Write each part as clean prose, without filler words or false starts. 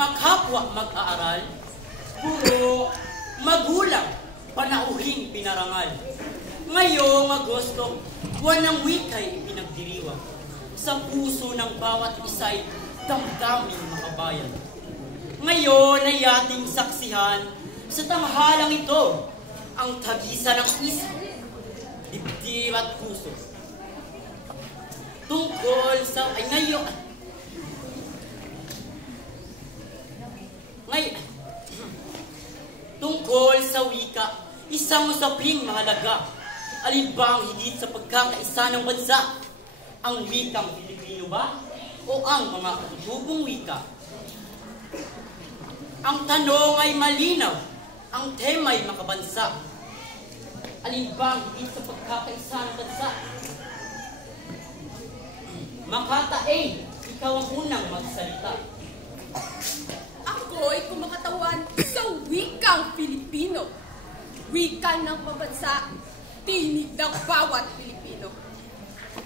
mga kapwa mag-aaral, guro, magulang, panauhin pinarangal. Ngayong Agosto, buwan ng wika'y pinagdiriwang. Sa puso ng bawat isa'y damdaming makabayan. Ngayon ay ating saksihan sa tanghalang ito ang tagisan ng isip, dibdib at puso. Tungkol sa tungkol sa wika, isang usaping mahalaga. Alin ba ang higit sa pagkakaisa ng bansa? Ang wikang Pilipino ba? O ang mga katutubong wika? Ang tanong ay malinaw, ang tema ay makabansa. Alin ba ang higit sa pagkakaisa ng bansa? Makata A, ikaw ang unang magsalita. Ako'y kumakatawan sa wikang Pilipino. Wika ng pabansa, tinig ng bawat Pilipino.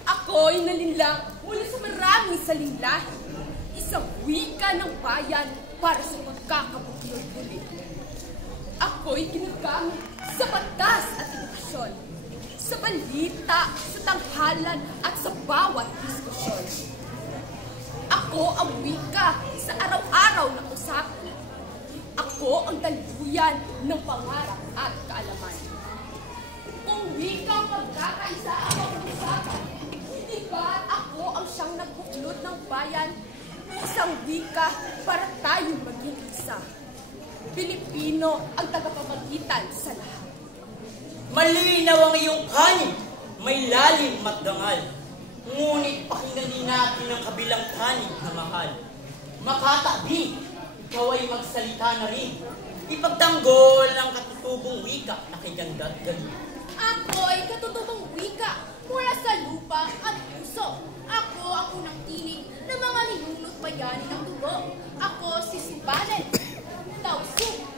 Ako'y nalinlang mula sa maraming salinlahi. Isang wika ng bayan para sa pagkakabuklod-bulit. Ako'y ginagamit sa batas at edukasyon, sa balita, sa tanghalan at sa bawat diskusyon. Ako ang wika sa araw-araw na usapan. Ako ang daluyan ng pangarap at kaalaman. Kung wikang pagkakaisa ang pag-usapan, hindi ba ako ang siyang nagbuklod ng bayan? Isang wika para tayong maging isa. Pilipino ang tagapamagitan sa lahat. Malinaw ang iyong kanin, may lalim at dangal. Ngunit pakinggan din natin ang kabilang kanin na mahal. Makatabi, ikaw ay magsalita na rin. Ipagtanggol ang katutubong wika na kay ganda at galing. Ako ay katutubong wika mula sa lupa at puso. Ako ang unang tinig ng mga linunot bayani ng dugo. Ako si Sibalet, Tausug,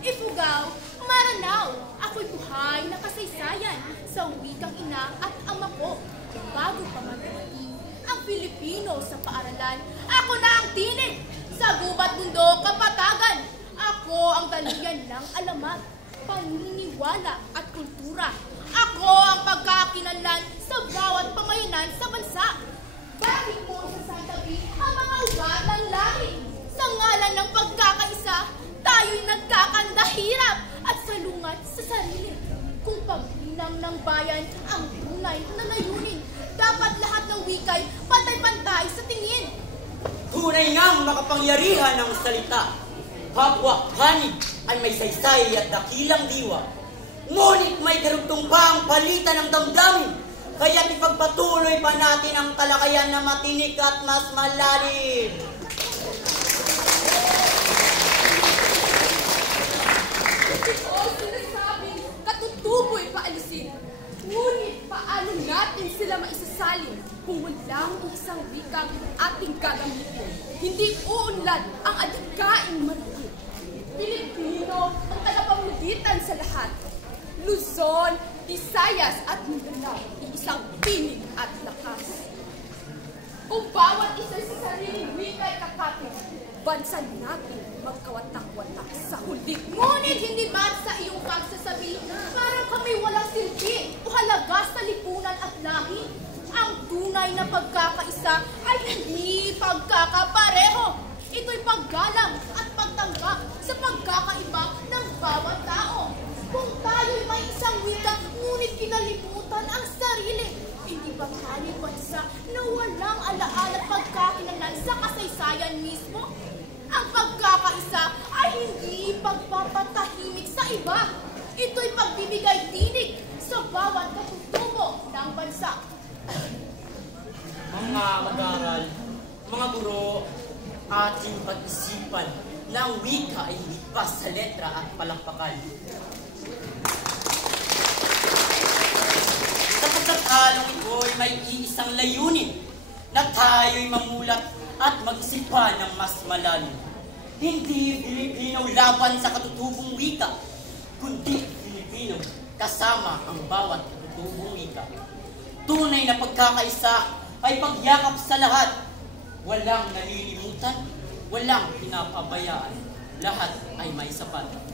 Ifugao, Maranao. Ako'y buhay na kasaysayan sa wikang ina at ama ko. Bago pa magdating ang Pilipino sa paaralan, ako na ang tinig sa gubat mundo kapatagan. Ako ang daluyan ng alamat, paniniwala at kultura. Ako ang pagkakilanlan sa bawat pamayanan sa bansa. Bakit mo sasabi ang mga ugat ng langit? Sa ngalan ng pagkakaisa, tayo'y nagkakandahirap at salungat sa sarili. Kung paglinang ng bayan ang tunay na layunin, dapat lahat ng wikay pantay-pantay sa tingin. Tunay ngang makapangyarihan ng salita. Kapwa kanig ay may saysay at dakilang diwa. Ngunit may karugtong pa ang palitan ng damdamin. Kaya't ipagpatuloy pa natin ang talakayan na matinik at mas malalim. O sinasabing katutubo'y paalisin. Ngunit paano natin sila maisasalin kung walang isang wikang ating gagamitin? Hindi uunlad ang adhikaing marupit. Pilipino ang tagapamagitan sa lahat. Luzon, Visayas at Mindanao, iisang tinig at lakas. Kung bawat isa sa sariling wika'y kakapit, bansa natin magkawatak-watak sa huli. Ngunit hindi ba sa iyong pagsasabi, parang kami walang silbi o halaga sa lipunan at lahi? Ang tunay na pagkakaisa ay hindi pagkakapareho. Ito'y paggalang at pagtanggap sa pagkakaiba ng bawat tao. Kung tayo'y may isang wika, ngunit kinalimutan ang sarili, hindi ba tayo bansa na walang alaala at pagkakilanlan sa kasaysayan mismo? Ang pagkakaisa ay hindi pagpapatahimik sa iba. Ito'y pagbibigay tinig sa bawat katutubo ng bansa. Mga mag-aaral, mga guro, ating pag-isipan na ang wika ay hindi pa sa letra at palakpakan. Sa pagkakalong ito ay may iisang layunin na tayo'y mamulat at mag-isipan ng mas malalim. Hindi Pilipino laban sa katutubong wika, kundi Pilipino kasama ang bawat katutubong wika. Tunay na pagkakaisa ay pagyakap sa lahat, walang nalilimutan, walang pinapabayaan. Lahat ay may sapat.